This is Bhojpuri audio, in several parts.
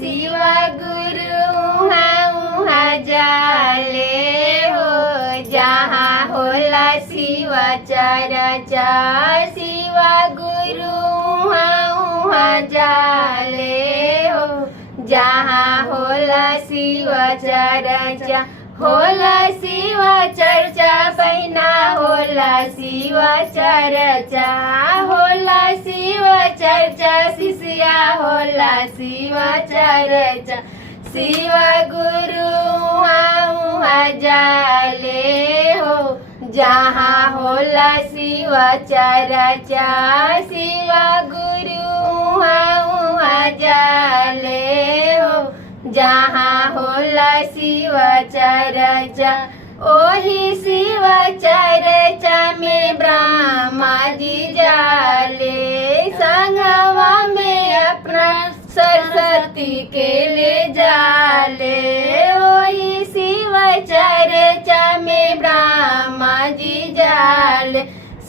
शिवा गुरु उहाँ जाले हो जहाँ होला शिवा चर्चा। शिवा गुरु उहाँ जाले हो जहाँ होला शिवा चर्चा। होला शिवा चर्चा बहिना होला शिवा चर्चा। होला शिवा चर्चा शिष्या होला शिवा चर्चा। शिवा गुरु उहाँ जाले हो जहाँ होला शिवा चर्चा। शिवा गुरु उहाँ जाले हो जहाँ होला शिवा चर्चा। ओही शिवा चर्चा में ब्रह्मा जी जाले संगवा में अपना सरस्वती के ले जाले। ओही शिवा चर्चा में ब्रह्मा जी जाले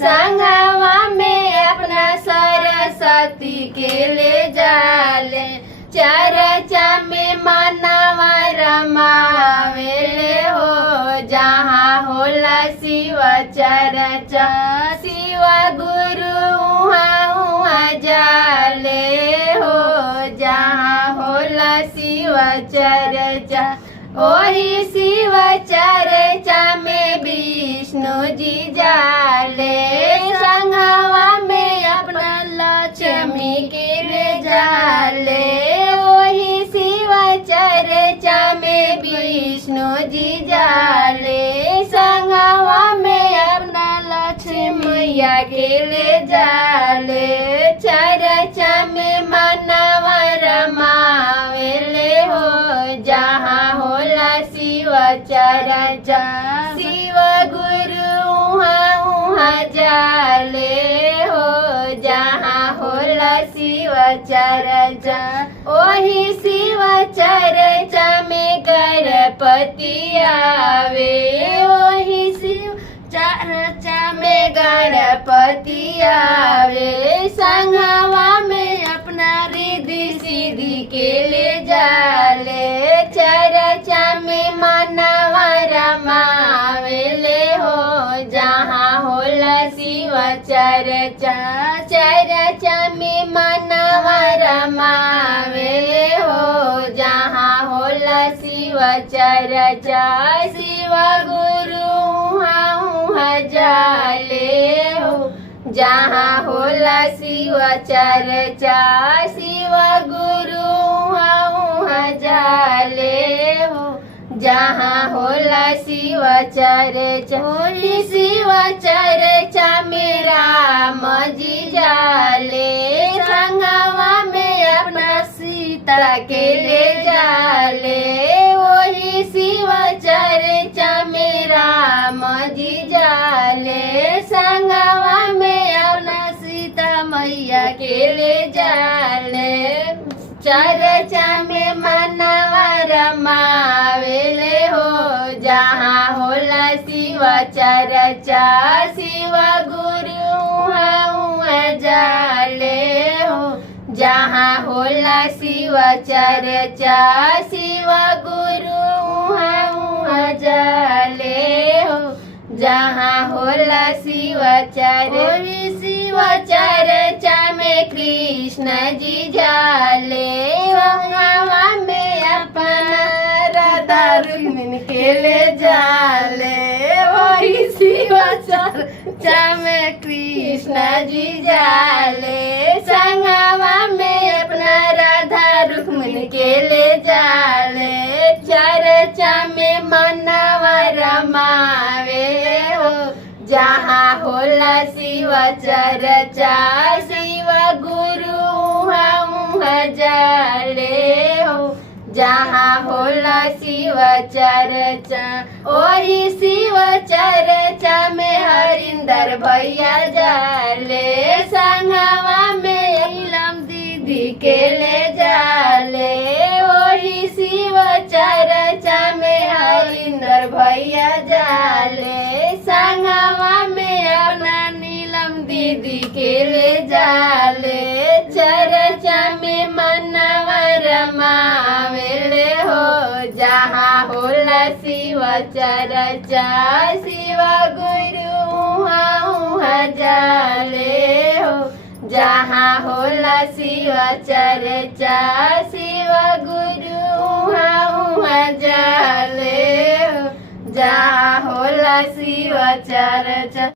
संगवा में अपना सरस्वती के ले जाले। चर्चा में मानवा रमावेले हो जहाँ होला शिवा चर्चा। शिवा गुरु उहाँ जाले हो जहाँ होला शिवा चर्चा। ओही शिवा चर्चा में विष्णु जी जाले संगवा में अपना लक्ष्मी के ले जाले। ओही शिवा चर्चा में विष्णु जी जाले संगवा में अपना लक्ष्मी मैया के ले जाले। चर्चा में मानवा रमावेले हो जहाँ होला शिवा चर्चा। शिवा गुरु उहाँ जाले हो जहाँ होला शिवा चर्चा। ओही शिवा चर्चा में गणपति आवे। ओही शिव चर्चा में गणपति आवे संगवा में अपना रिद्धि सिद्धि के ले जाले। चर्चा में मानवा रमावेले हो जहाँ होला शिवा चर्चा। चर्चा में मानवा रमावेले हो जहाँ होला शिवा चर्चा। शिवा गुरु उहाँ जाले हो जहाँ होला शिवा चर्चा। शिवा गुरु उहाँ जाले हो जहाँ होला शिवा चर्चा। होली शिवा चर्चा में राम जी जाले संगवा में अपना सीता के ले जाले। वही शिवा चर्चा में राम जी जाले संगवा में अपना सीता मैया के ले जाले। चर्चा में मानवा रमावेले हो जहाँ होला शिवा चर्चा। शिवा गुरु उहाँ जाले हो जहाँ होला शिवा चर्चा। शिवा गुरु उहाँ जाले हो जहाँ होला शिवा चर्चा। शिवा चर्चा में कृष्ण जी जाले संगवा में अपना राधा रुक्मिणी के ले जाले। वही शिवा चर्चा में कृष्ण जी जाले संगवा में अपना राधा रुक्मिणी के ले जाले। चर्चा में मानवा रमावे हो जहाँ होला शिवा चर्चा। शिवा गुरु उहाँ जाले हो जहाँ होला शिवा चर्चा। ओही शिवा चर्चा में हरिंदर भैया जाले संगवा में इलम दीदी के ले जाले। ओही शिवा चर्चा में हरिंदर भैया जाले संगवा में अपना नीलम दीदी के ले जाले। चर्चा में मनवा रमा शिव चर्चा शिव गुरु उहाँ उहाँ जाले हो जहाँ होला शिव चर्चा शिव गुरु उहाँ उहाँ जाले हो जहाँ होला शिव चर्चा।